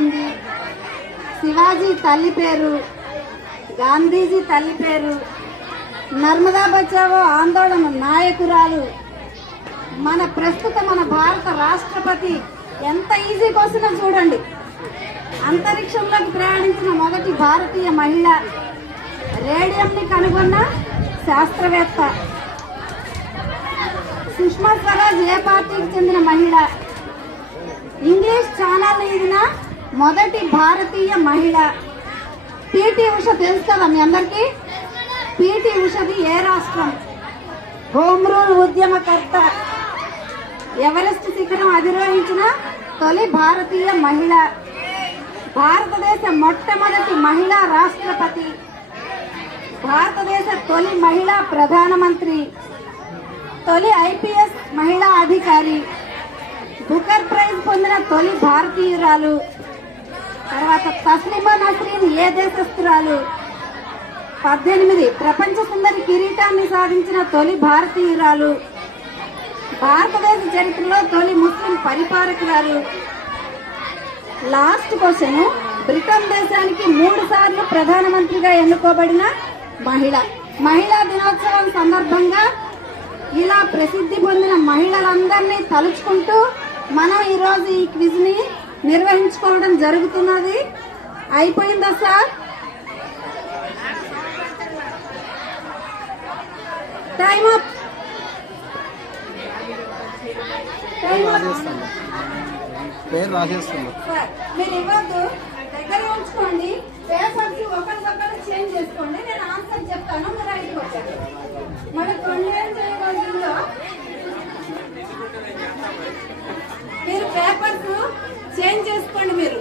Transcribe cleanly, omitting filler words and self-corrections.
ఉంది. శివాజీ తల్లి పేరు, గాంధీజీ తల్లి పేరు, నర్మదా బచావో ఆందోళన నాయకురాలు, మన భారత రాష్ట్రపతి. ఎంత ఈజీ క్వశ్చన్ చూడండి. అంతరిక్షంలోకి ప్రయాణించిన మొదటి భారతీయ మహిళ, రేడియంని కనుగొన్న శాస్త్రవేత్త, సుష్మా స్వరాజ్ ఏ పార్టీకి చెందిన మహిళ, ఇంగ్లీష్ ఛానల్ ఇదిన మొదటి భారతీయ మహిళ. పిటి ఉష తెలుసు కదా మీ అందరికీ? పిటి ఉషది ఏ రాష్ట్రం? హోమ్ రూల్ ఉద్యమకర్త, ఎవరెస్ట్ శిఖరం అధిరోహించిన తొలి భారతీయ మహిళ, భారతదేశ మొట్టమొదటి మహిళా రాష్ట్రపతి, భారతదేశ తొలి మహిళా ప్రధానమంత్రి, తొలి ఐపీఎస్ మహిళా అధికారి, బుకర్ ప్రైజ్ పొందిన తొలి భారతీయురాలు. తర్వాత తస్లిమా నస్రీన్ ఏ దేశస్తురాలు? 18 ప్రపంచ సుందరి కిరీటాన్ని సాధించిన తొలి భారతీయురాలు, భారతదేశ చరిత్రలో తొలి ముస్లిం పరిపాలకురాలు. లాస్ట్ క్వశ్చన్, బ్రిటన్ దేశానికి 3 సార్లు ప్రధానమంత్రిగా ఎన్నుకోబడిన మహిళ. మహిళా దినోత్సవం సందర్భంగా ఇలా ప్రసిద్ధి పొందిన మహిళలందరినీ తలుచుకుంటూ మనం ఈరోజు ఈ క్విజ్ ని నిర్వహించుకోవడం జరుగుతున్నది. అయిపోయిందా సార్? Time up. పేరు రాసేస్తున్నా. మీరు ఇవ్వద్దు, దగ్గర ఉంచుకోండి. పేపర్స్ ఒకరికొకరు చేంజ్ చేసుకోండి. నేను ఆన్సర్ చెప్తాను, మీరు రైట్కి వచ్చారు. మన 2 రోజుల్లో మీరు పేపర్స్ చేంజ్ చేసుకోండి. మీరు